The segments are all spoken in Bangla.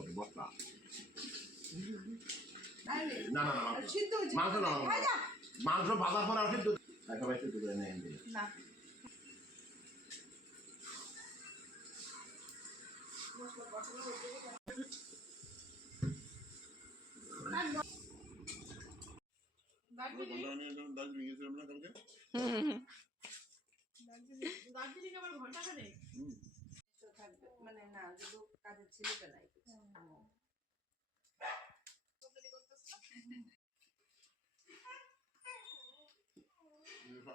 হয়েছে আরে, না। না না। সিদ্ধ না মাংস। না। মাংস ভাজা পর আর কিন্তু একেবারে সিদ্ধ করে নেন না। গেছিলাম না কালকে?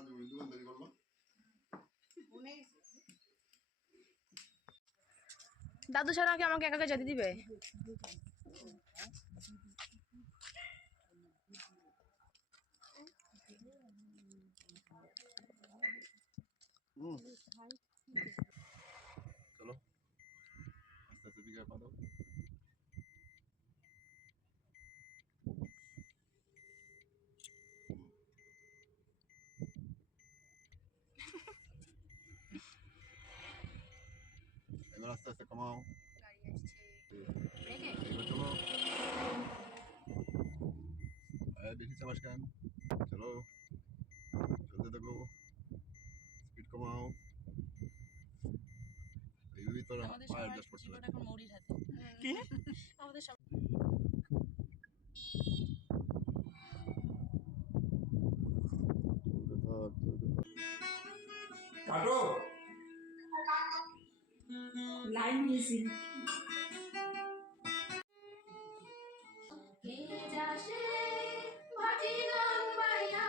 দোকানদারি করলাম দাদু ছাড়া কি আমাকে একা একা যেতে দিবে? চলো এবার আস্তে আস্তে কমাও চলো বেশি চাবাস কেন চলো চলতে থাকো স্পিড কমাও এইভাবেই তোর করতে লাগে কি আমাদের সব কাটো লাইন বাইয়া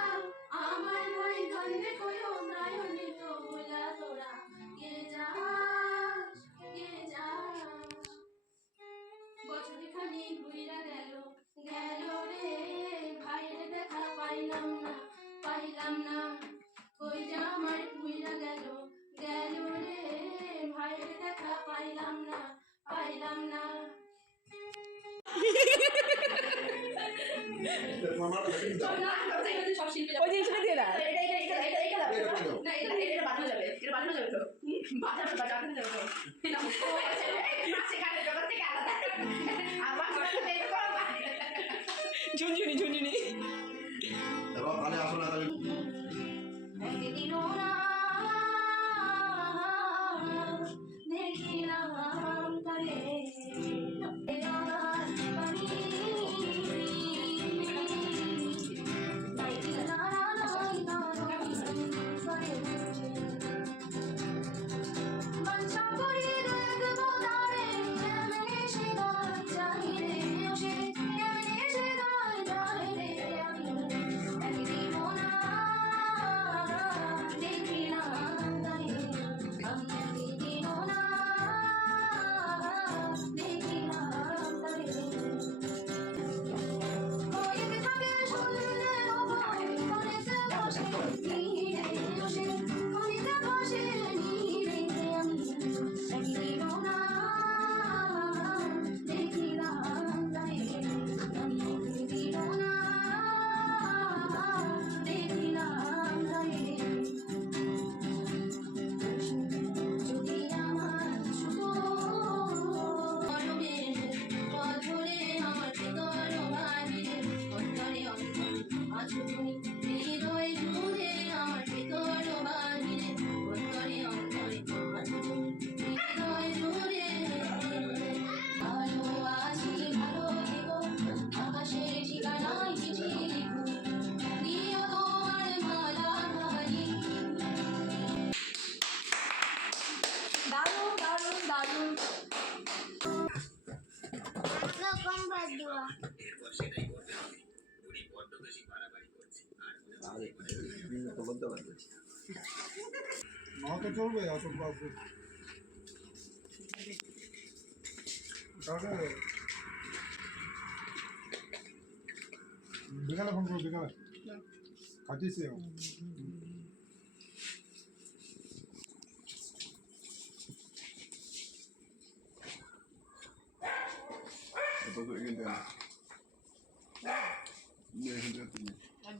আমার ভাই ধন্যে কয়ো নয়নে তো বলা তোরা। কে যাস কে যাস গেল ওই জিনিসটা দিয়ে দাও এটা এটা এটা এটা এটা না এটা এটা বানানো যাবে এটা বানানো যাবে তো বাজানো বাজানো যাবে তো Thank you. তো বলতে পারবে না তো চলবে অত আসবে তাহলে বিকালে ফোন করো বিকালে খাটিয়েছি কত করে কিনতে হবে নিয়ে এখান থেকে তুমি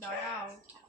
দাঁড়াও বিয়ে বাড়ি খাওয়া এই পাতাতে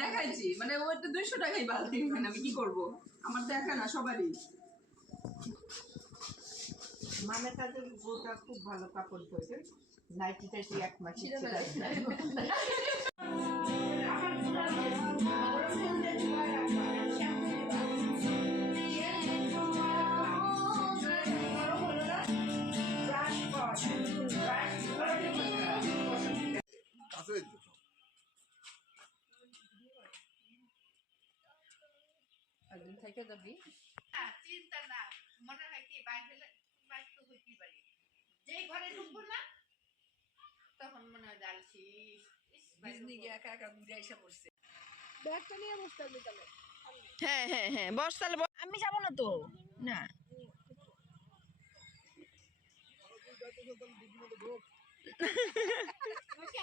দেখাইছি। মানে ওইটা দুইশো টাকাই বালতি মানে আমি কি করব? আমার দেখা না সবারই। মামের কাছে বউটা খুব ভালো কাপড় ধরে নাইটি টাইটি এক মাস কাছে তো সব। একদিন থেকে যাবি? চিন্তা না মনে হয় কি বাইরে বাইরে তো হইতে পারি। যেই ঘরে ঢুকবো না তখন মনে হয় ডালছি একা একা ঘুরে এসে পড়ছে ব্যাগটা নিয়ে বসতে হবে তাহলে। হ্যাঁ হ্যাঁ হ্যাঁ বস তাহলে বস। আমি যাব না তো। না। দুইটা